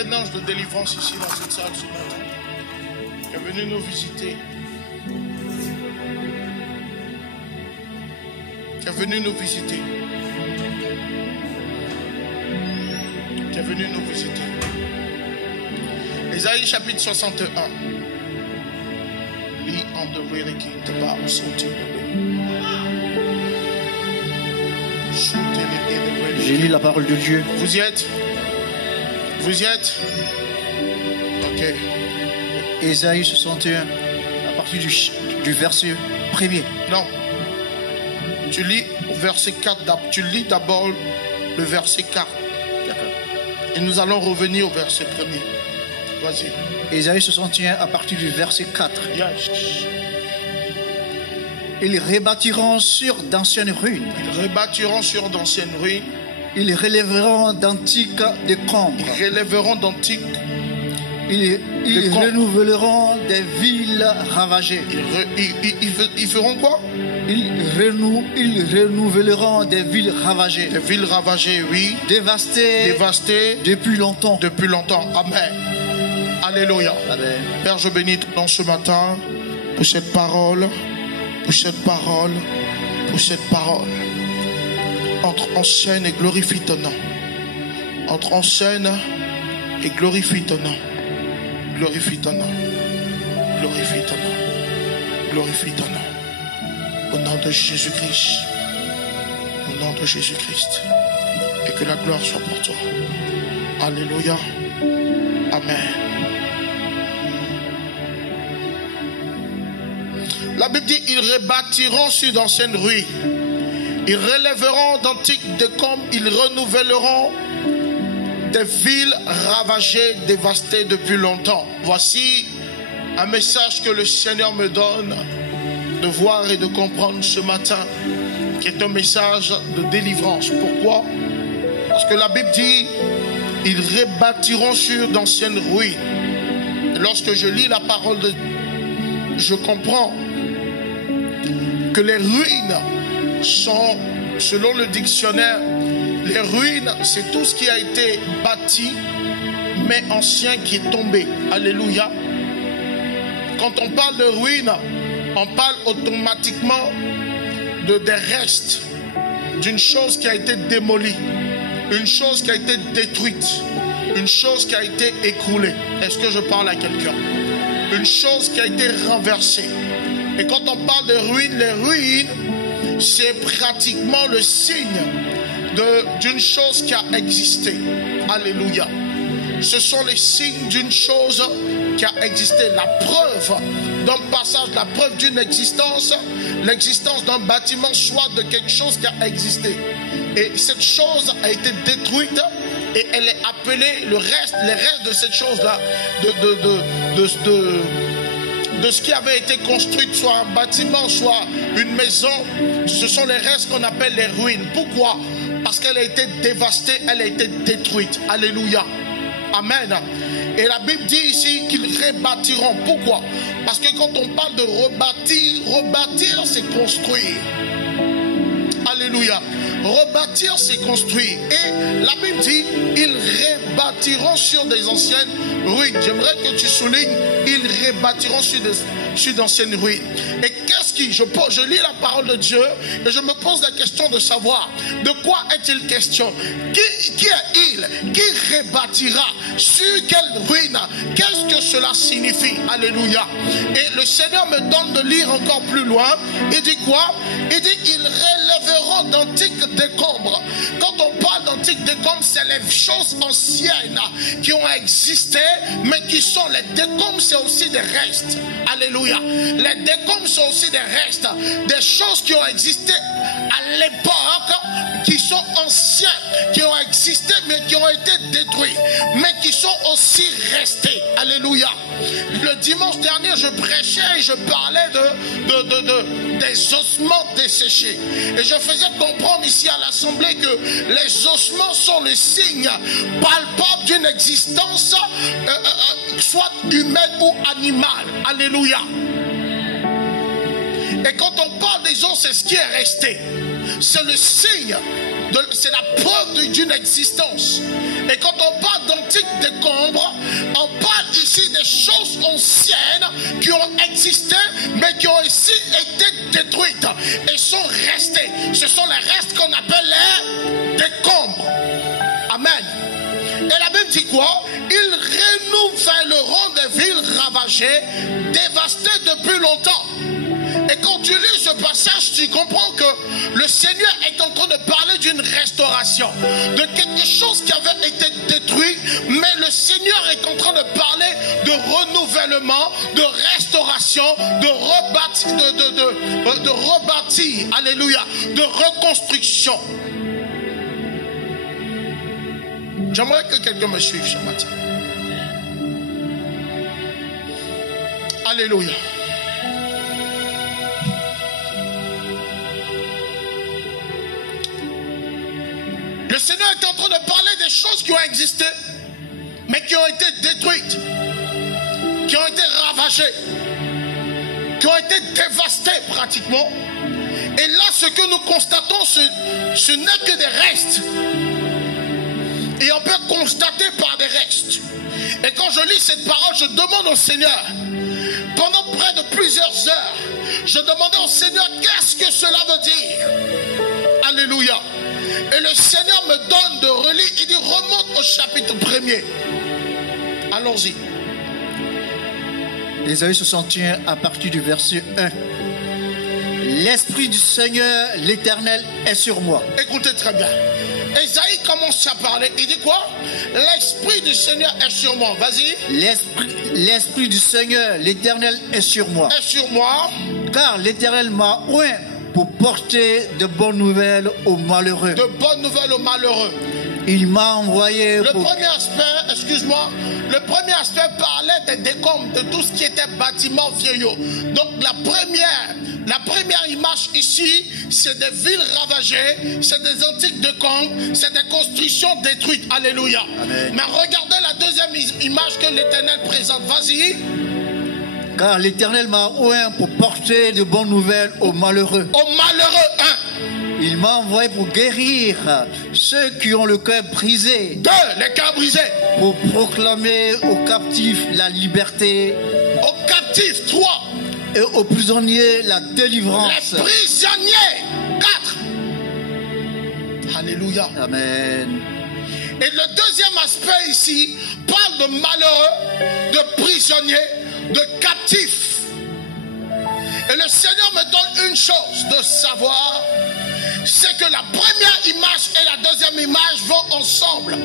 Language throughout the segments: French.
a un ange de délivrance ici dans cette salle ce matin. Qui est venu nous visiter. Qui est venu nous visiter. Qui est venu nous visiter. Ésaïe chapitre 61. Lis on the really king the Bible so to the J'ai lu la parole de Dieu. Vous y êtes? Vous y êtes? Ok. Ésaïe 61, à partir du verset 1er. Non. Tu lis verset 4. Tu lis d'abord le verset 4. D'accord. Et nous allons revenir au verset 1er. Vas-y. Ésaïe 61, à partir du verset 4. Yes. Ils rebâtiront sur d'anciennes ruines. Ils rebâtiront sur d'anciennes ruines. Ils relèveront d'antiques décombres. Ils relèveront d'antiques. Ils renouvelleront des villes ravagées. Ils feront quoi? Ils renouvelleront des villes ravagées. Des villes ravagées, oui. Dévastées depuis longtemps. Depuis longtemps. Amen. Alléluia. Amen. Père, je bénis ton nom ce matin pour cette parole. Pour cette parole. Pour cette parole. Entre en scène et glorifie ton nom. Entre en scène et glorifie ton nom. Glorifie ton nom. Glorifie ton nom. Glorifie ton nom. Au nom de Jésus-Christ. Au nom de Jésus-Christ. Et que la gloire soit pour toi. Alléluia. Amen. La Bible dit, ils rebâtiront sur d'anciennes ruines. Ils relèveront d'antiques décombres. Ils renouvelleront des villes ravagées, dévastées depuis longtemps. Voici un message que le Seigneur me donne de voir et de comprendre ce matin, qui est un message de délivrance. Pourquoi? Parce que la Bible dit, ils rebâtiront sur d'anciennes ruines. Et lorsque je lis la parole de Dieu, je comprends que les ruines sont, selon le dictionnaire, les ruines, c'est tout ce qui a été bâti, mais ancien qui est tombé. Alléluia. Quand on parle de ruines, on parle automatiquement des restes d'une chose qui a été démolie, une chose qui a été détruite, une chose qui a été écroulée. Est-ce que je parle à quelqu'un? Une chose qui a été renversée. Et quand on parle de ruines, les ruines, c'est pratiquement le signe d'une chose qui a existé. Alléluia. Ce sont les signes d'une chose qui a existé. La preuve d'un passage, la preuve d'une existence, l'existence d'un bâtiment, soit de quelque chose qui a existé. Et cette chose a été détruite et elle est appelée les restes de cette chose-là, de ce qui avait été construit, soit un bâtiment, soit une maison, ce sont les restes qu'on appelle les ruines. Pourquoi? Parce qu'elle a été dévastée, elle a été détruite. Alléluia. Amen. Et la Bible dit ici qu'ils rebâtiront. Pourquoi? Parce que quand on parle de rebâtir c'est construire. Alléluia. Rebâtir c'est construire. Et la Bible dit, ils rebâtiront sur des anciennes ruines. J'aimerais que tu soulignes, ils rebâtiront sur d'anciennes ruines. Et qu'est-ce qui, je lis la parole de Dieu et je me pose la question de savoir de quoi est-il question? Qui est-il? Qui rebâtira? Sur quelle ruine? Qu'est-ce que cela signifie? Alléluia. Et le Seigneur me donne de lire encore plus loin. Il dit quoi? Il dit qu'ils relèveront d'antiques décombres. Quand on parle d'antiques décombres, c'est les choses anciennes qui ont existé, mais qui sont les décombres, c'est aussi des restes. Alléluia. Les décombres sont aussi des restes, des choses qui ont existé à l'époque, qui sont anciens, qui ont existé, mais qui ont été détruits, mais qui sont aussi restés. Alléluia. Le dimanche dernier, je prêchais et je parlais des ossements desséchés. Et je faisais comprendre ici à l'assemblée que les ossements sont le signe palpable d'une existence, soit humaine ou animale. Alléluia. Et quand on parle des os, c'est ce qui est resté. C'est le signe, c'est la preuve d'une existence. Et quand on parle d'antiques décombres, on parle ici des choses anciennes qui ont existé, mais qui ont ici été détruites et sont restées. Ce sont les restes qu'on appelle les décombres. Amen. Et la Bible dit quoi? Ils renouvelleront des villes ravagées, dévastées depuis longtemps. Et quand tu lis ce passage, tu comprends que le Seigneur est en train de parler d'une restauration, de quelque chose qui avait été détruit, mais le Seigneur est en train de parler de renouvellement, de restauration, de rebâtir, alléluia, de reconstruction. J'aimerais que quelqu'un me suive ce matin. Alléluia. Le Seigneur est en train de parler des choses qui ont existé, mais qui ont été détruites, qui ont été ravagées, qui ont été dévastées pratiquement. Et là, ce que nous constatons, ce n'est que des restes. Et on peut constater par des restes. Et quand je lis cette parole, je demande au Seigneur, pendant près de plusieurs heures, je demandais au Seigneur, qu'est-ce que cela veut dire? Alléluia. Et le Seigneur me donne de relire, il dit, remonte au chapitre 1er. Allons-y. Ésaïe 61 à partir du verset 1. L'Esprit du Seigneur, l'Éternel, est sur moi. Écoutez très bien. Ésaïe commence à parler. Il dit quoi? L'Esprit du Seigneur est sur moi. Vas-y. L'Esprit du Seigneur, l'Éternel, est sur moi. Est sur moi. Car l'Éternel m'a oint pour porter de bonnes nouvelles aux malheureux. De bonnes nouvelles aux malheureux. Il m'a envoyé le premier aspect, excuse-moi, le premier aspect parlait des décombres, de tout ce qui était bâtiment vieillot. Donc la première image ici, c'est des villes ravagées, c'est des antiques décombres, c'est des constructions détruites. Alléluia. Amen. Mais regardez la deuxième image que l'Éternel présente. Vas-y. Car l'Éternel m'a oint pour porter de bonnes nouvelles aux malheureux. Aux malheureux, hein. Il m'a envoyé pour guérir ceux qui ont le cœur brisé. Les cœurs brisés. Pour proclamer aux captifs la liberté. Aux captifs, 3. Et aux prisonniers la délivrance. Les prisonniers, 4. Alléluia. Amen. Et le deuxième aspect ici parle de malheureux, de prisonniers, de captifs. Et le Seigneur me donne une chose de savoir, c'est que la première image et la deuxième image vont ensemble.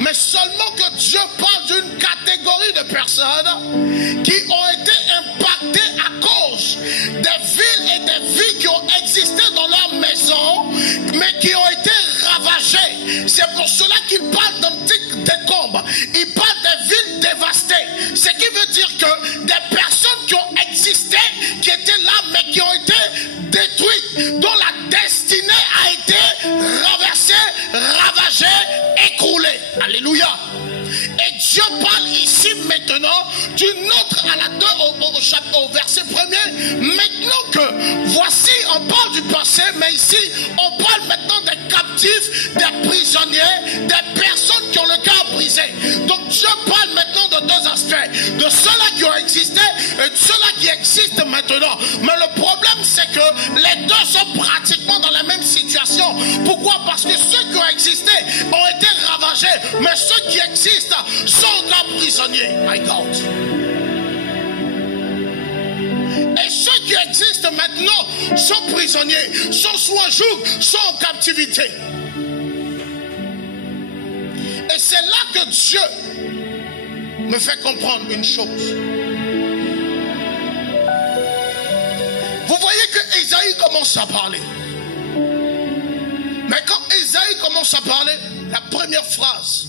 Mais seulement que Dieu parle d'une catégorie de personnes qui ont été impactées à cause des villes et des vies qui ont existé dans leur maison, mais qui ont été ravagées. C'est pour cela qu'il parle d'antiques décombres. Il parle des villes dévastées. Ce qui veut dire que des personnes qui ont existé, qui étaient là, mais qui ont été détruites, dont la destinée a été renversée, ravagée, écroulée. Alléluia. Et Dieu parle ici maintenant d'une autre à la 2 au verset 1er. Maintenant que voici, on parle du passé, mais ici on parle maintenant des captifs, des prisonniers, des personnes qui ont le cœur brisé. Donc Dieu parle maintenant de deux aspects, de ceux-là qui ont existé et de ceux-là qui existent maintenant. Mais le problème c'est que les deux sont pratiquement dans la même situation. Pourquoi? Parce que ceux qui ont existé ont été ravagés, mais ceux qui existent sont encore prisonniers. My God. Et ceux qui existent maintenant sont prisonniers, sont sous un joug, sont en captivité. Et c'est là que Dieu me fait comprendre une chose. Vous voyez que Ésaïe commence à parler. Mais quand Ésaïe commence à parler, la première phrase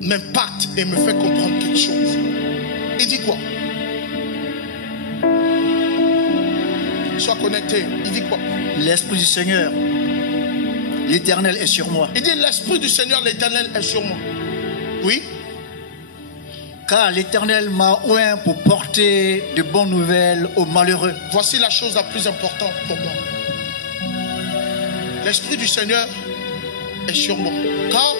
m'impacte et me fait comprendre quelque chose. Il dit quoi? Sois connecté. Il dit quoi? L'Esprit du Seigneur, l'Éternel est sur moi. Il dit l'Esprit du Seigneur, l'Éternel est sur moi. Oui. Car l'Éternel m'a oint pour porter de bonnes nouvelles aux malheureux. Voici la chose la plus importante pour moi. L'Esprit du Seigneur est sur moi. Car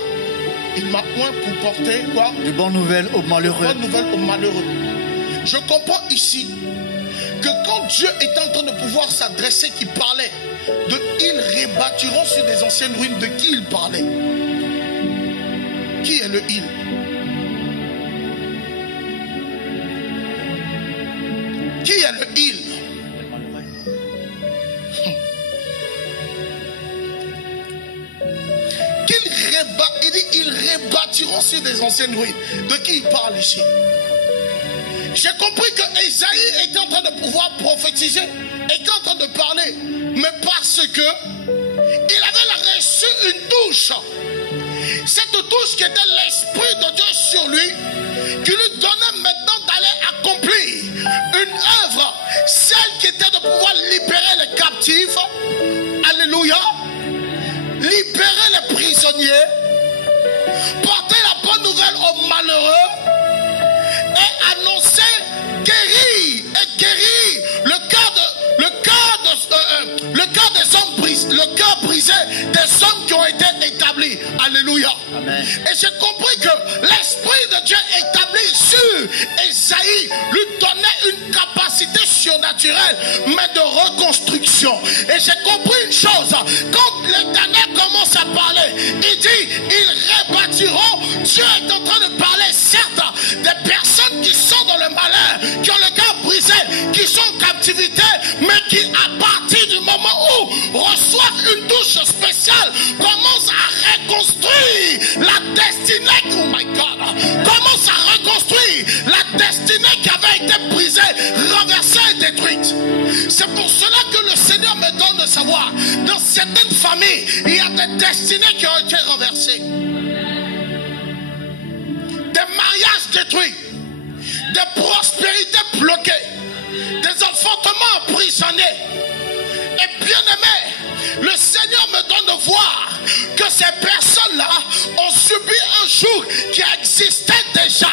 Il m'a point pour porter quoi? De bonnes nouvelles aux malheureux. Bonne nouvelle aux malheureux. Je comprends ici que quand Dieu est en train de pouvoir s'adresser, qu'il parlait de ils rebâtiront sur des anciennes ruines, de qui il parlait? Qui est le il? Qui est le il? Il dit ils rebâtiront sur des anciennes ruines. De qui il parle ici? J'ai compris que Isaïe était en train de pouvoir prophétiser, était en train de parler, mais parce que il avait reçu une touche. Cette touche qui était l'Esprit de Dieu sur lui, qui lui donnait maintenant d'aller accomplir une œuvre, celle qui était de pouvoir libérer les captifs. Alléluia. Libérer les prisonniers, porter la bonne nouvelle aux malheureux et annoncer, guérir le cœur des hommes brisés, le cœur brisé des hommes qui ont été établis. Alléluia. Amen. Et j'ai compris que l'Esprit de Dieu établi sur Esaïe lui donnait une capacité surnaturelle, mais de reconstruction. Et j'ai compris une chose, quand l'Éternel commence à parler, il dit, ils rebâtiront. Dieu est en train de parler, certes, des personnes qui sont dans le malheur, qui ont le cœur brisé, qui sont en captivité, mais qui, à partir du moment où reçoivent une touche spéciale, commencent à reconstruire la destinée. Oh my God! Commencent à reconstruire la destinée qui avait été brisée, renversée et détruite. C'est pour cela que le Seigneur me donne de savoir, dans certaines familles, il y a des destinées qui ont été renversées. Des mariages détruits, des prospérités bloquées, des enfantements emprisonnés. Et bien aimé, le Seigneur me donne de voir que ces personnes-là ont subi un joug qui existait déjà.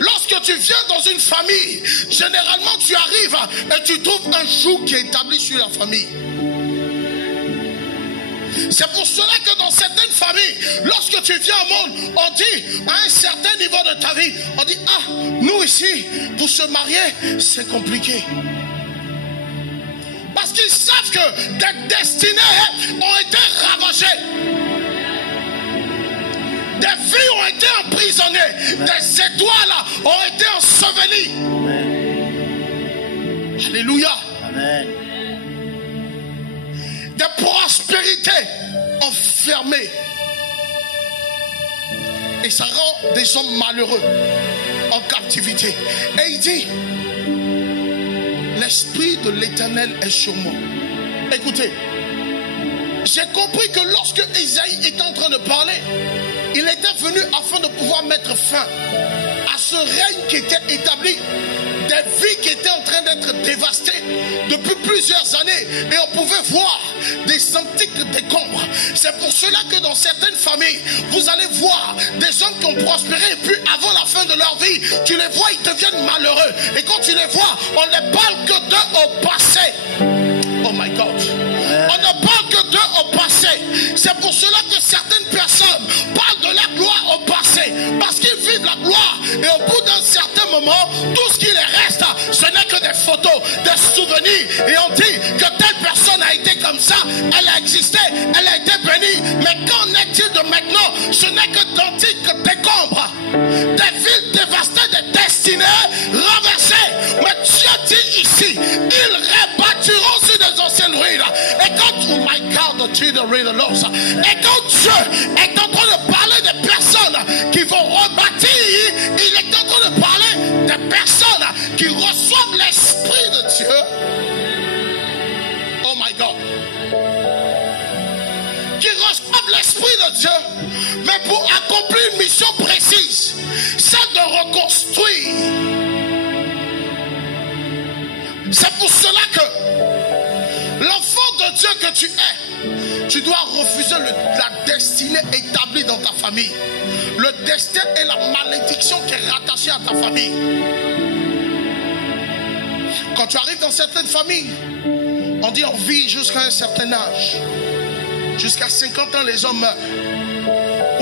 Lorsque tu viens dans une famille, généralement tu arrives et tu trouves un joug qui est établi sur la famille. C'est pour cela que dans certaines familles, lorsque tu viens au monde, on dit à un certain niveau de ta vie, on dit, ah, nous ici, pour se marier, c'est compliqué. Parce qu'ils savent que des destinées ont été ravagées. Des vies ont été emprisonnées. Des étoiles ont été ensevelies. Alléluia. Amen. Des prospérités enfermées. Et ça rend des hommes malheureux en captivité. Et il dit, l'Esprit de l'Éternel est sur moi. Écoutez, j'ai compris que lorsque Isaïe était en train de parler, il était venu afin de pouvoir mettre fin à ce règne qui était établi, des vies qui étaient en train d'être dévastées depuis plusieurs années, et on pouvait voir des antiques décombres. C'est pour cela que dans certaines familles, vous allez voir des hommes qui ont prospéré, et puis avant la fin de leur vie, tu les vois, ils deviennent malheureux. Et quand tu les vois, on ne parle que d'eux au passé. Oh my God. On ne parle que d'eux au passé. C'est pour cela que certaines personnes parlent de la gloire au passé, parce qu'ils vivent la gloire, et au bout d'un certain moment, tout ce qui les reste, ce n'est que des photos, des souvenirs, et on dit que telle personne a été comme ça, elle a existé, elle a été bénie. Mais qu'en est-il de maintenant? Ce n'est que d'antiques décombres, des villes dévastées, des destinées renversées. Mais Dieu dit ici, ils rebâtiront sur des anciennes ruines. Et quand, oh my God, the tree, the rain, the loss. Et quand Dieu est en train de parler des personnes qui vont rebâtir, il est en train de parler des personnes qui reçoivent l'Esprit de Dieu. Oh my God. Qui reçoivent l'Esprit de Dieu, mais pour accomplir une mission précise, celle de reconstruire. C'est pour cela que l'enfant de Dieu que tu es, tu dois refuser la destinée établie dans ta famille. Le destin est la malédiction qui est rattachée à ta famille. Quand tu arrives dans certaines familles, on dit on vit jusqu'à un certain âge. Jusqu'à 50 ans, les hommes meurent.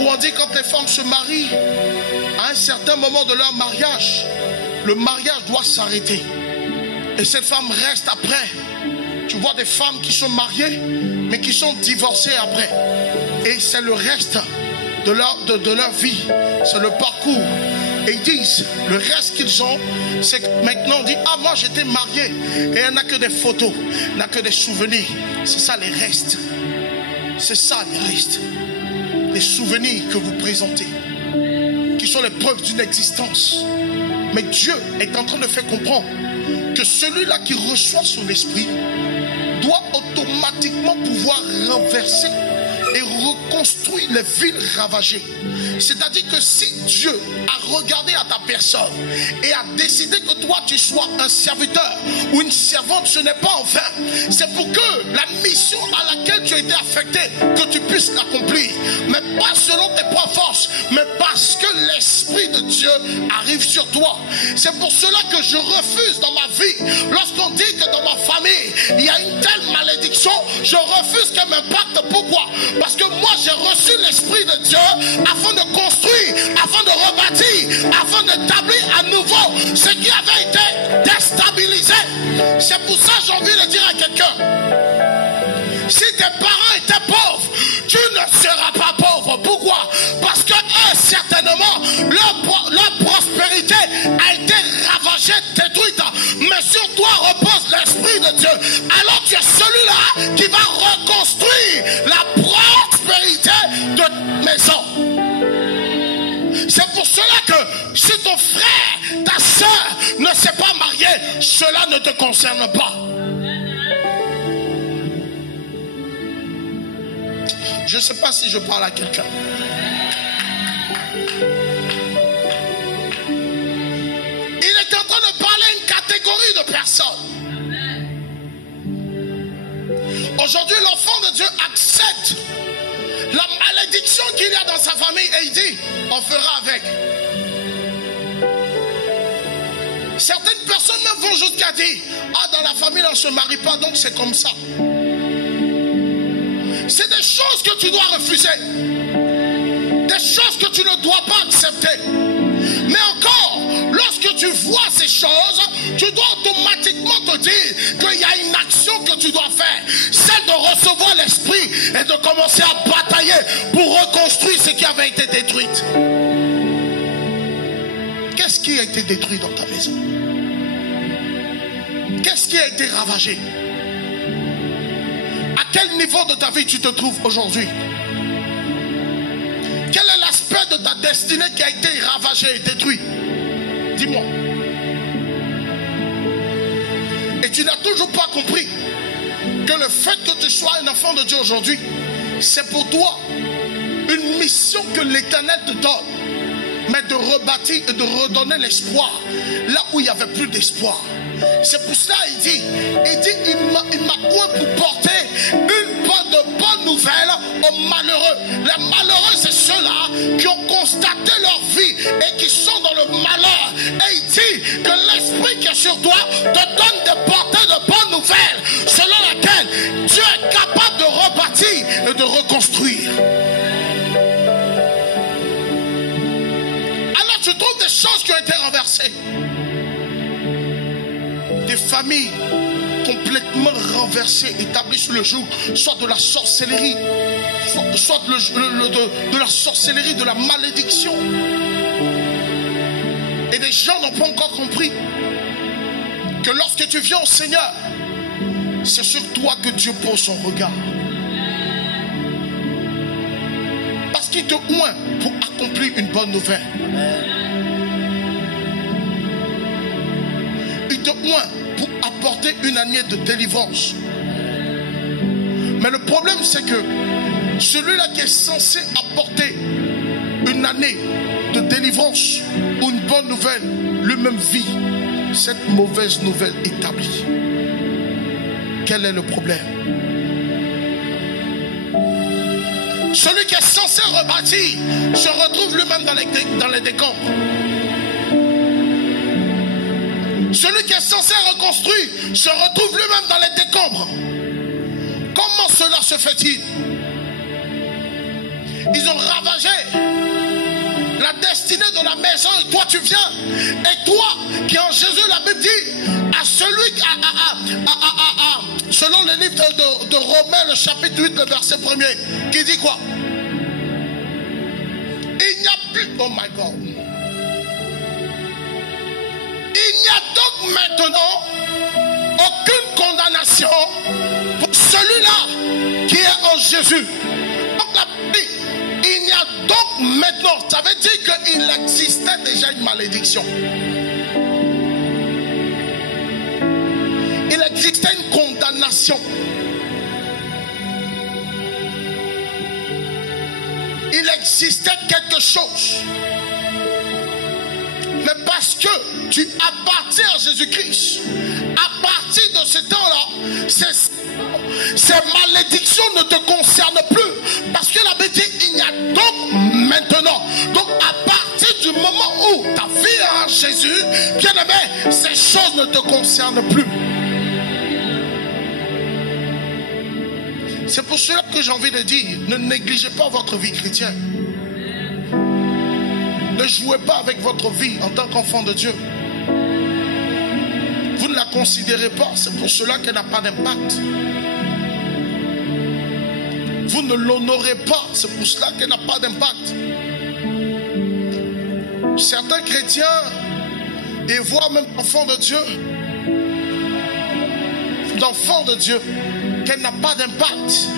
où on dit quand les femmes se marient, à un certain moment de leur mariage, le mariage doit s'arrêter. Et cette femme reste après. Tu vois des femmes qui sont mariées, mais qui sont divorcées après. Et c'est le reste de leur vie. C'est le parcours. Et ils disent, le reste qu'ils ont, c'est que maintenant on dit, ah moi j'étais marié. Et elle n'a que des photos, elle n'a que des souvenirs. C'est ça les restes. C'est ça les restes. Les souvenirs que vous présentez, qui sont les preuves d'une existence. Mais Dieu est en train de faire comprendre que celui-là qui reçoit son esprit doit automatiquement pouvoir renverser et reconstruire les villes ravagées. C'est-à-dire que si Dieu a regardé à ta personne et a décidé que toi tu sois un serviteur ou une servante, ce n'est pas en vain. C'est pour que la mission à laquelle tu as été affecté, que tu puisses l'accomplir. Mais pas selon tes propres forces, mais parce que l'Esprit de Dieu arrive sur toi. C'est pour cela que je refuse dans ma vie, lorsqu'on dit que dans ma famille il y a une telle malédiction, je refuse qu'elle m'impacte. Pourquoi? Parce que moi j'ai reçu l'Esprit de Dieu afin de construire, afin de rebâtir, afin d'établir à nouveau ce qui avait été déstabilisé. C'est pour ça que j'ai envie de dire à quelqu'un, si tes parents étaient pauvres, tu ne seras pas pauvre. Pourquoi? Parce que eux, certainement, leur prospérité a été ravagée, détruite. Mais sur toi repose l'Esprit de Dieu. Alors tu es celui-là qui va reconstruire la prospérité de ta maison. C'est pour cela que si ton frère, ta soeur ne s'est pas marié, cela ne te concerne pas. Je ne sais pas si je parle à quelqu'un. Il est en train de parler à une catégorie de personnes. Aujourd'hui, l'enfant de Dieu accepte la malédiction qu'il y a dans sa famille et il dit, on fera avec. Certaines personnes même vont jusqu'à dire, ah dans la famille on ne se marie pas, donc c'est comme ça. C'est des choses que tu dois refuser. Des choses que tu ne dois pas accepter. Mais encore, lorsque tu vois ces choses, tu dois automatiquement te dire qu'il y a une action que tu dois faire. Celle de recevoir l'Esprit et de commencer à batailler pour reconstruire ce qui avait été détruit. Qu'est-ce qui a été détruit dans ta maison? Qu'est-ce qui a été ravagé? À quel niveau de ta vie tu te trouves aujourd'hui? Quel est l'aspect de ta destinée qui a été ravagé et détruit? Dis-moi. Et tu n'as toujours pas compris que le fait que tu sois un enfant de Dieu aujourd'hui, c'est pour toi une mission que l'Éternel te donne, mais de rebâtir et de redonner l'espoir là où il n'y avait plus d'espoir. C'est pour cela il m'a oué pour porter de bonnes nouvelles aux malheureux. Les malheureux, c'est ceux-là qui ont constaté leur vie et qui sont dans le malheur. Et il dit que l'Esprit qui est sur toi te donne de porter de bonnes nouvelles, selon laquelle Dieu est capable de rebâtir et de reconstruire. Alors tu trouves des choses qui ont été renversées. Des familles complètement renversées, établies sous le joug, soit de la sorcellerie, soit de la sorcellerie, de la malédiction. Et des gens n'ont pas encore compris que lorsque tu viens au Seigneur, c'est sur toi que Dieu pose son regard. Parce qu'il te oint pour accomplir une bonne nouvelle. Il te oint pour apporter une année de délivrance. Mais le problème, c'est que celui-là qui est censé apporter une année de délivrance ou une bonne nouvelle, lui-même vit cette mauvaise nouvelle établie. Quel est le problème? Celui qui est censé rebâtir se retrouve lui-même dans les décombres. Celui qui est censé reconstruire se retrouve lui-même dans les décombres. Comment cela se fait-il? Ils ont ravagé la destinée de la maison et toi tu viens. Et toi qui en Jésus, la Bible dit à celui selon le livre de Romains, le chapitre 8, le verset 1er, qui dit quoi? Il n'y a plus, oh my God. Il n'y a donc maintenant aucune condamnation pour celui-là qui est en Jésus. Donc la Bible, il n'y a donc maintenant, ça veut dire qu'il existait déjà une malédiction. Il existait une condamnation. Il existait quelque chose. Mais parce que tu appartiens à Jésus-Christ, à partir de ce temps-là, ces malédictions ne te concernent plus. Parce que la Bible dit, il y a donc maintenant. Donc à partir du moment où ta vie est en Jésus, bien aimé, ces choses ne te concernent plus. C'est pour cela que j'ai envie de dire, ne négligez pas votre vie chrétienne. Ne jouez pas avec votre vie en tant qu'enfant de Dieu. Vous ne la considérez pas, c'est pour cela qu'elle n'a pas d'impact. Vous ne l'honorez pas, c'est pour cela qu'elle n'a pas d'impact. Certains chrétiens, et voire même enfants de Dieu, d'enfants de Dieu, qu'elle n'a pas d'impact.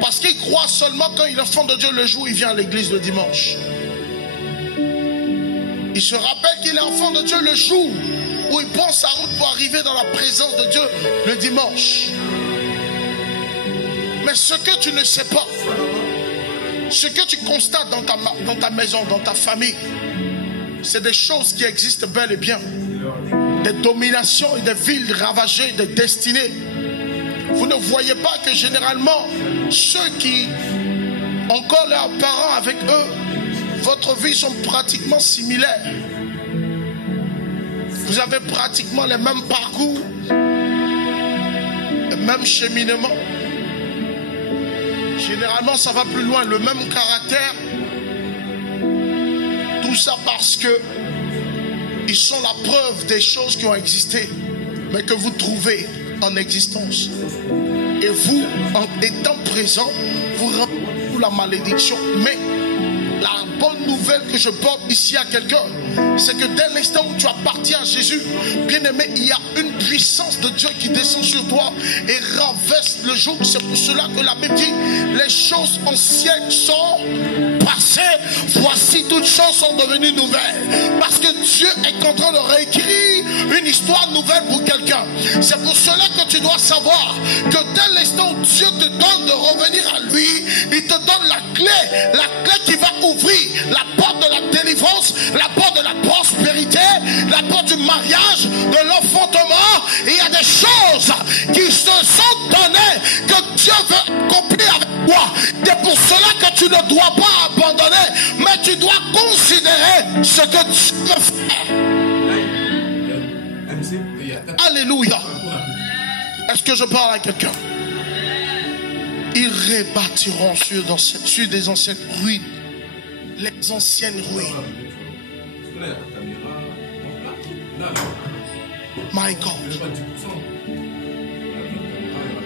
Parce qu'il croit seulement quand il est enfant de Dieu le jour où il vient à l'église le dimanche. Il se rappelle qu'il est enfant de Dieu le jour où il prend sa route pour arriver dans la présence de Dieu le dimanche. Mais ce que tu ne sais pas, ce que tu constates dans ta maison, dans ta famille, c'est des choses qui existent bel et bien. Des dominations et des villes ravagées, des destinées. Vous ne voyez pas que généralement, ceux qui ont encore leurs parents avec eux, votre vie sont pratiquement similaires. Vous avez pratiquement les mêmes parcours, le même cheminement. Généralement, ça va plus loin, le même caractère. Tout ça parce que ils sont la preuve des choses qui ont existé, mais que vous trouvez en existence. Et vous, en étant présent, vous rendez la malédiction. Mais la bonne nouvelle que je porte ici à quelqu'un, c'est que dès l'instant où tu appartiens à Jésus, bien aimé, il y a une puissance de Dieu qui descend sur toi et renverse le joug. C'est pour cela que la Bible dit, les choses anciennes sont passées, voici toutes choses sont devenues nouvelles. Parce que Dieu est en train de réécrire une histoire nouvelle pour quelqu'un. C'est pour cela que tu dois savoir que dès l'instant où Dieu te donne de revenir à lui, il te donne la clé qui va ouvrir la porte de la délivrance, la porte de la prospérité, la porte du mariage, de l'enfantement. Il y a des choses qui se sont données que Dieu veut accomplir avec toi. C'est pour cela que tu ne dois pas abandonner, mais tu dois considérer ce que Dieu veut faire. Alléluia. Est-ce que je parle à quelqu'un? Ils rebâtiront sur des anciennes ruines. Les anciennes ruines. My God.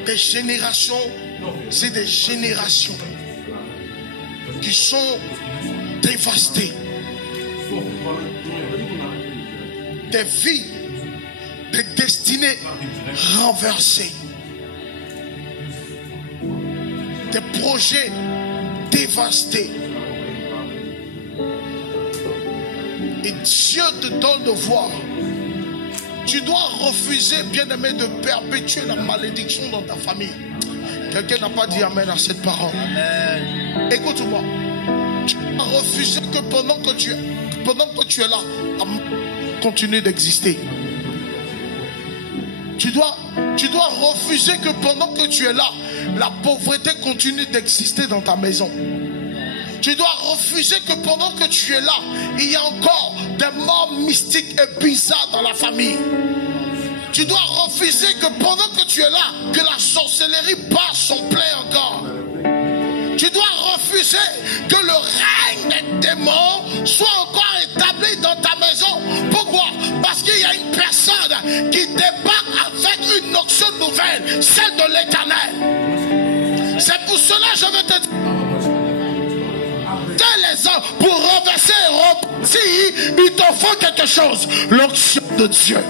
Des générations, c'est des générations qui sont dévastées. Des vies, des destinées renversées. Des projets dévastés. Et Dieu te donne de voir. Tu dois refuser, bien-aimé, de perpétuer la malédiction dans ta famille. Quelqu'un n'a pas dit amen à cette parole. Écoute-moi. Tu dois refuser que pendant que tu es là, continue d'exister. Tu dois refuser que pendant que tu es là, la pauvreté continue d'exister dans ta maison. Tu dois refuser que pendant que tu es là, il y a encore des morts mystiques et bizarres dans la famille. Tu dois refuser que pendant que tu es là, que la sorcellerie bat son plein encore. Tu dois refuser que le règne des démons soit encore établi dans ta maison. Pourquoi? Parce qu'il y a une personne qui débarque avec une onction nouvelle, celle de l'Éternel. C'est pour cela que je veux te dire, les hommes, pour renverser et repartir, il te faut quelque chose, l'onction de Dieu.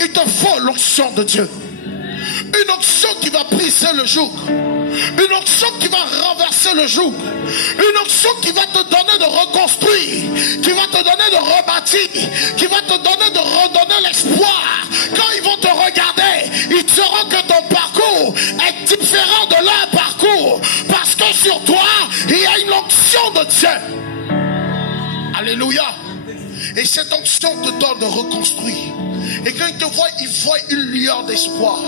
Il te faut l'onction de Dieu. Une onction qui va briser le joug. Une onction qui va renverser le joug. Une onction qui va te donner de reconstruire, qui va te donner de rebâtir, qui va te donner de redonner l'espoir. Quand ils vont te regarder, ils sauront que ton parcours est différent de leur parcours. Parce que sur toi, il y a une onction de Dieu. Alléluia. Et cette onction te donne de reconstruire. Et quand ils te voient, ils voient une lueur d'espoir.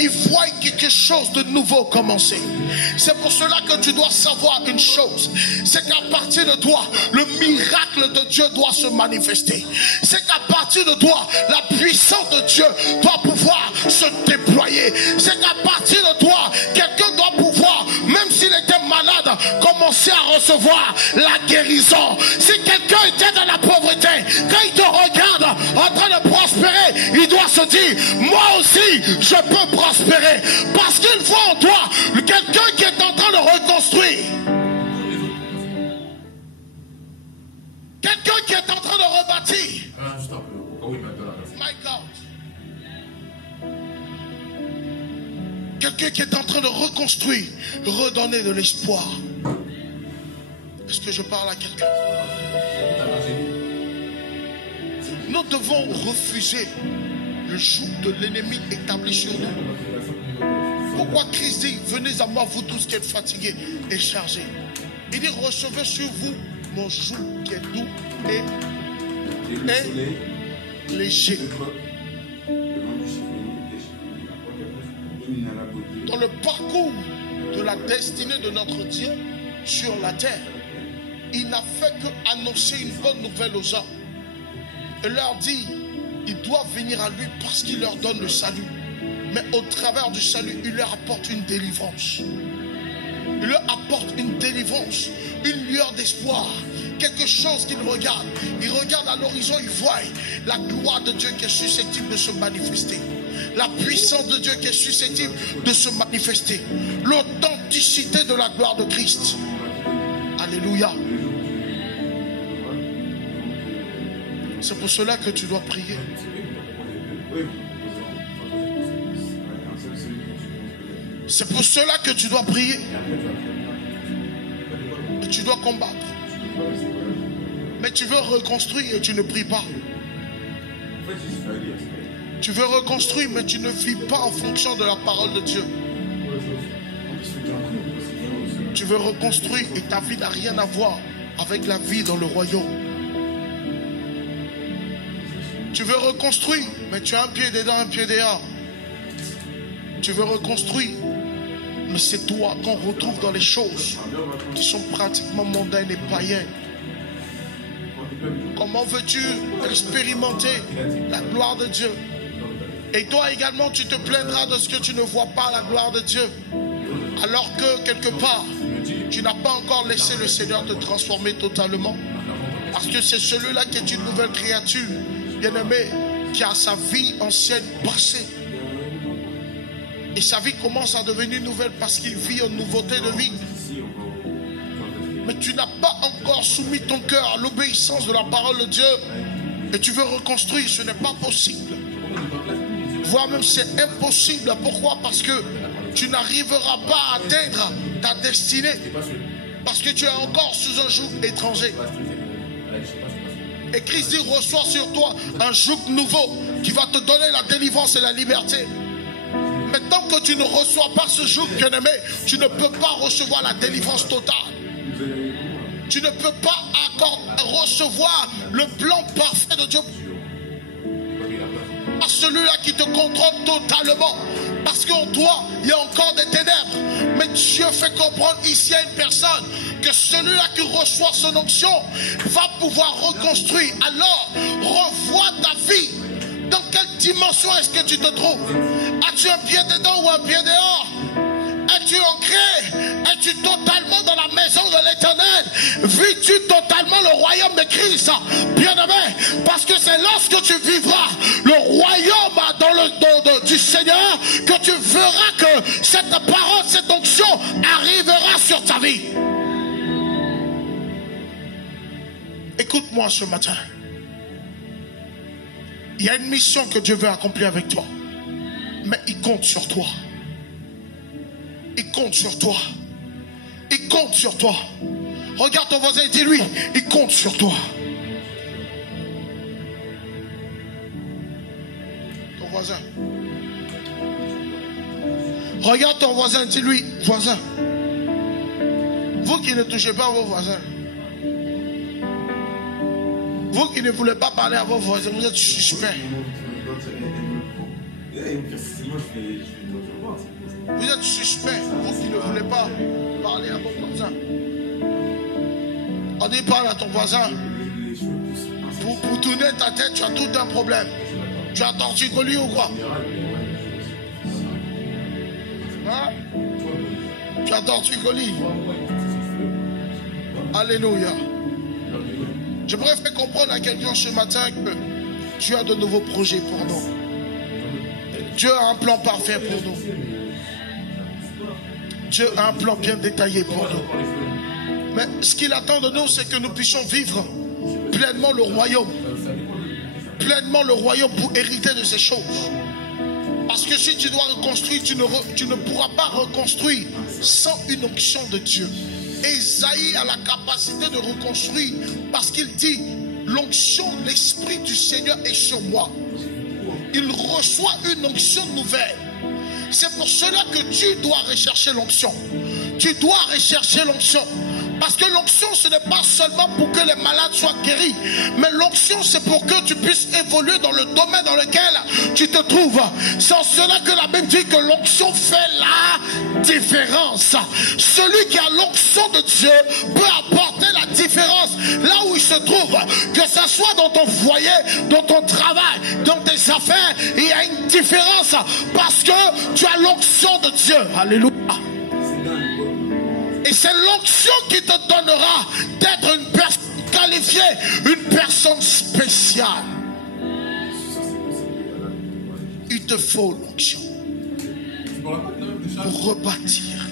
Ils voient quelque chose de nouveau commencer. C'est pour cela que tu dois savoir une chose. C'est qu'à partir de toi, le miracle de Dieu doit se manifester. C'est qu'à partir de toi, la puissance de Dieu doit pouvoir se déployer. C'est qu'à partir de toi, quelqu'un doit pouvoir, même s'il était malade, commencer à recevoir la guérison. Si quelqu'un était dans la pauvreté, quand il te regarde en train de prospérer, il doit se dire, moi aussi, je peux prospérer. Parce qu'il voit en toi quelqu'un qui est en train de reconstruire. Quelqu'un qui est en train de rebâtir. My God. Quelqu'un qui est en train de reconstruire, redonner de l'espoir. Est-ce que je parle à quelqu'un? Nous devons refuser le joug de l'ennemi établi sur nous. Pourquoi Christ dit, venez à moi vous tous qui êtes fatigués et chargés. Il dit, recevez sur vous mon joug qui est doux et léger. Dans le parcours de la destinée de notre Dieu sur la terre, il n'a fait qu'annoncer une bonne nouvelle aux hommes. Et leur dit, ils doivent venir à lui parce qu'il leur donne le salut. Mais au travers du salut, il leur apporte une délivrance. Il leur apporte une délivrance, une lueur d'espoir, quelque chose qu'ils regardent. Ils regardent à l'horizon, ils voient la gloire de Dieu qui est susceptible de se manifester. La puissance de Dieu qui est susceptible de se manifester. L'authenticité de la gloire de Christ. Alléluia. C'est pour cela que tu dois prier. C'est pour cela que tu dois prier. Et tu dois combattre. Mais tu veux reconstruire et tu ne pries pas. Tu veux reconstruire mais tu ne vis pas en fonction de la parole de Dieu. Tu veux reconstruire et ta vie n'a rien à voir avec la vie dans le royaume. Tu veux reconstruire, mais tu as un pied dedans, un pied dehors. Tu veux reconstruire, mais c'est toi qu'on retrouve dans les choses qui sont pratiquement mondaines et païennes. Comment veux-tu expérimenter la gloire de Dieu? Et toi également, tu te plaindras de ce que tu ne vois pas la gloire de Dieu. Alors que quelque part, tu n'as pas encore laissé le Seigneur te transformer totalement. Parce que c'est celui-là qui est une nouvelle créature. Bien-aimé, qui a sa vie ancienne passée. Et sa vie commence à devenir nouvelle parce qu'il vit une nouveauté de vie. Mais tu n'as pas encore soumis ton cœur à l'obéissance de la parole de Dieu. Et tu veux reconstruire, ce n'est pas possible. Voire même c'est impossible. Pourquoi? Parce que tu n'arriveras pas à atteindre ta destinée. Parce que tu es encore sous un joug étranger. Et Christ dit, reçois sur toi un joug nouveau qui va te donner la délivrance et la liberté. Mais tant que tu ne reçois pas ce joug, bien-aimé, tu ne peux pas recevoir la délivrance totale. Tu ne peux pas encore recevoir le plan parfait de Dieu. Pas celui-là qui te contrôle totalement. Parce qu'en toi, il y a encore des ténèbres. Mais Dieu fait comprendre ici à une personne que celui-là qui reçoit son onction va pouvoir reconstruire. Alors, revois ta vie. Dans quelle dimension est-ce que tu te trouves? À As-tu un pied dedans ou un pied dehors? Es-tu ancré? Es-tu totalement dans la maison de l'Éternel? Vis-tu totalement le royaume de Christ? Bien-aimé, parce que c'est lorsque tu vivras le royaume dans le dos du Seigneur que tu verras que cette parole, cette onction arrivera sur ta vie. Écoute-moi ce matin. Il y a une mission que Dieu veut accomplir avec toi. Mais il compte sur toi. Il compte sur toi. Il compte sur toi. Regarde ton voisin et dis-lui, il compte sur toi. Ton voisin. Regarde ton voisin, dis-lui, voisin. Vous qui ne touchez pas à vos voisins. Vous qui ne voulez pas parler à vos voisins, vous êtes suspects. Vous êtes suspect, vous qui ne voulez pas parler à vos voisins. On dit parle à ton voisin. Pour tourner ta tête, tu as tout un problème. Tu as torticolis ou quoi? Hein? Tu as torticolis. Alléluia. Je préfère comprendre à quelqu'un ce matin que Dieu a de nouveaux projets pour nous. Dieu a un plan parfait pour nous. Dieu a un plan bien détaillé pour nous. Mais ce qu'il attend de nous, c'est que nous puissions vivre pleinement le royaume. Pleinement le royaume pour hériter de ces choses. Parce que si tu dois reconstruire, tu ne pourras pas reconstruire sans une onction de Dieu. Ésaïe a la capacité de reconstruire parce qu'il dit, l'onction, l'esprit du Seigneur est sur moi. Il reçoit une onction nouvelle. C'est pour cela que tu dois rechercher l'onction. Tu dois rechercher l'onction. Parce que l'onction, ce n'est pas seulement pour que les malades soient guéris. Mais l'onction, c'est pour que tu puisses évoluer dans le domaine dans lequel tu te trouves. C'est en cela que la Bible dit que l'onction fait la différence. Celui qui a l'onction de Dieu peut apporter la différence là où il se trouve. Que ce soit dans ton foyer, dans ton travail, dans tes affaires, il y a une différence. Parce que tu as l'onction de Dieu. Alléluia. Et c'est l'onction qui te donnera d'être une personne qualifiée, une personne spéciale. Il te faut l'onction pour rebâtir.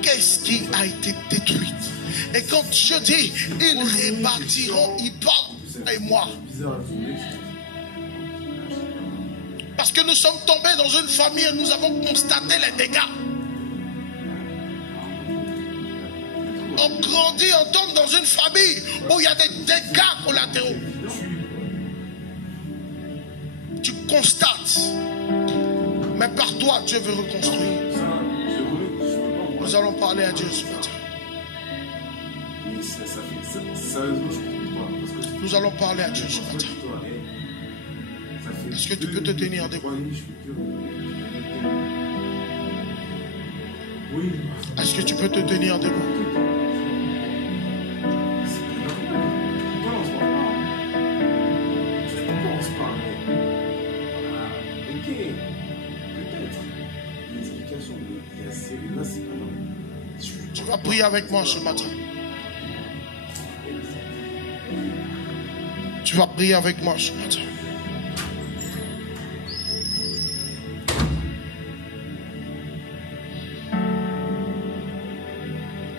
Qu'est-ce qui a été détruit? Et quand je dis, ils rebâtiront, ils parlent et moi. Parce que nous sommes tombés dans une famille et nous avons constaté les dégâts. On grandit, on tombe dans une famille où il y a des dégâts collatéraux. Tu constates. Mais par toi, Dieu veut reconstruire. Nous allons parler à Dieu ce matin. Nous allons parler à Dieu ce matin. Est-ce que tu peux te tenir debout? Est-ce que tu peux te tenir debout? Tu vas prier avec moi ce matin. Tu vas prier avec moi ce matin.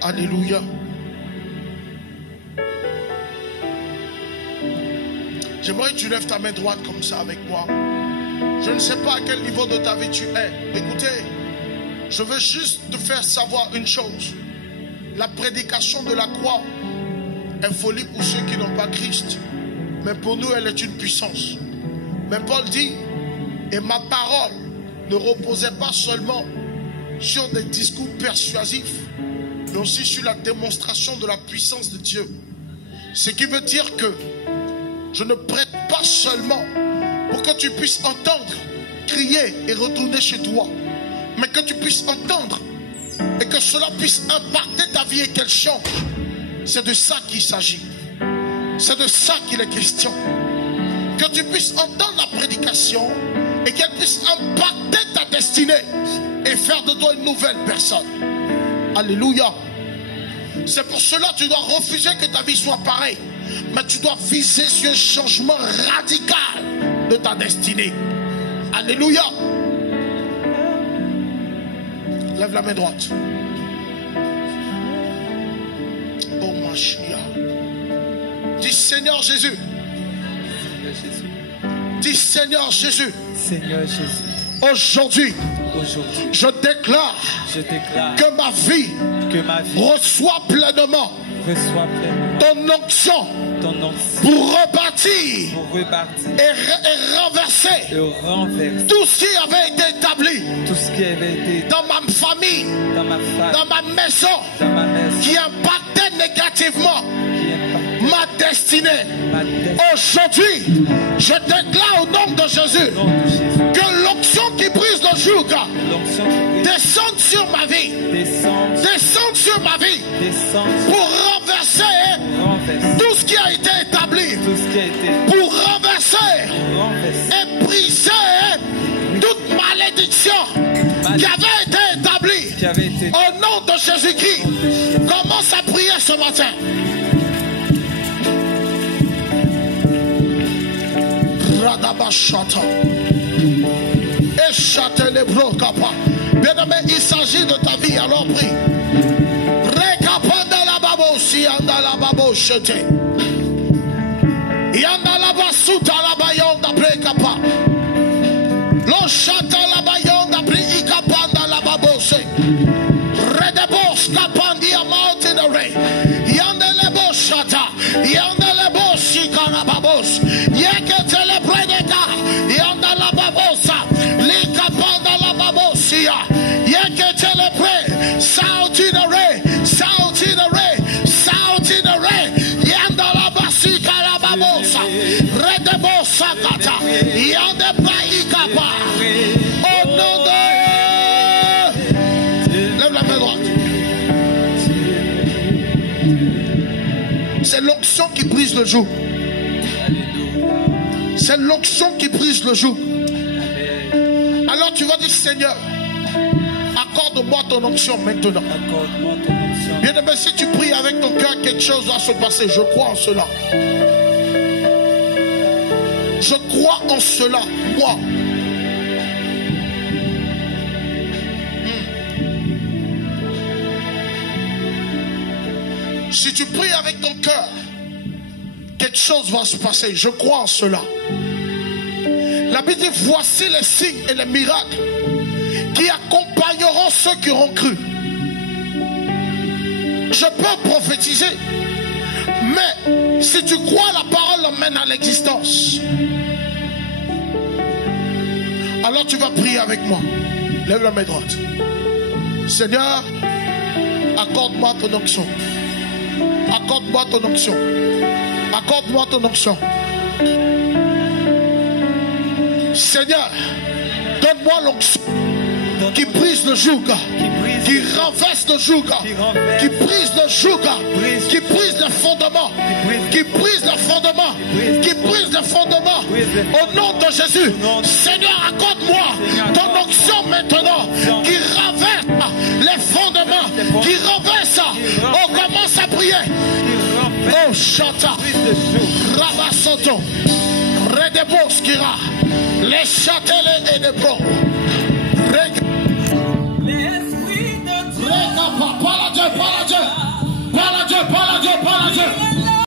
Alléluia. J'aimerais que tu lèves ta main droite comme ça avec moi. Je ne sais pas à quel niveau de ta vie tu es. Écoutez, je veux juste te faire savoir une chose. La prédication de la croix est folie pour ceux qui n'ont pas Christ. Mais pour nous, elle est une puissance. Mais Paul dit, et ma parole ne reposait pas seulement sur des discours persuasifs, mais aussi sur la démonstration de la puissance de Dieu. Ce qui veut dire que je ne prête pas seulement pour que tu puisses entendre, crier et retourner chez toi, mais que tu puisses entendre et que cela puisse impacter ta vie et qu'elle change. C'est de ça qu'il s'agit. C'est de ça qu'il est question. Que tu puisses entendre la prédication et qu'elle puisse impacter ta destinée et faire de toi une nouvelle personne. Alléluia. C'est pour cela que tu dois refuser que ta vie soit pareille, mais tu dois viser sur un changement radical de ta destinée. Alléluia. Lève la main droite. Oh ma chia. Dis Seigneur Jésus. Dis Seigneur Jésus. Seigneur Jésus. Aujourd'hui, je déclare que ma vie reçoit pleinement ton onction pour rebâtir et renverser tout ce qui avait été établi dans ma famille, dans ma maison, qui impactait négativement ma destinée. Aujourd'hui, je déclare au nom de Jésus que l'onction qui brise le joug descende sur ma vie, descende sur ma vie pour renverser tout ce qui a été établi, pour renverser et briser toute malédiction qui avait été établie au nom de Jésus-Christ. Commence à prier ce matin. Bien-aimé, il s'agit de ta vie, alors prie. Rekapanda la babo si anda la babo chete. Yanda la basuta la bayonda prekapa. Lo chata la bayonda pre-ikapanda la babo se. Redebos kapandi a mountain array. Yanda le bo chata. Yanda le bo shikana babos. Yekete le predeka. Yanda la babosa. Likapanda la babosia. Yekete le pre. South in array. South in array. South in array. Yanda la basika la babosa. Redebosa kata. Yanda praikapa. Au nom de... Lève la main droite. C'est l'onction qui brise le joug. C'est l'onction qui brise le joug. Alors tu vas dire Seigneur, accorde-moi ton onction maintenant. Bien aimé, si tu pries avec ton cœur, quelque chose va se passer. Je crois en cela. Je crois en cela. Moi. Si tu pries avec ton cœur, quelque chose va se passer. Je crois en cela. La Bible dit, voici les signes et les miracles qui accompagneront ceux qui auront cru. Je peux prophétiser, mais si tu crois, la parole l'emmène à l'existence. Alors tu vas prier avec moi. Lève la main droite. Seigneur, accorde-moi ton onction. Accorde-moi ton onction. Accorde-moi ton onction. Seigneur, donne-moi l'onction qui brise le joug, qui renverse le joug, qui brise le joug, qui brise le fondement, qui brise le fondement, qui brise le fondement. Au nom de Jésus, Seigneur, accorde-moi ton onction maintenant qui renverse les fondements, qui renverse. On commence à prier. Oh chata, Rabasoto, Redeboskira, les châtelains et les bons.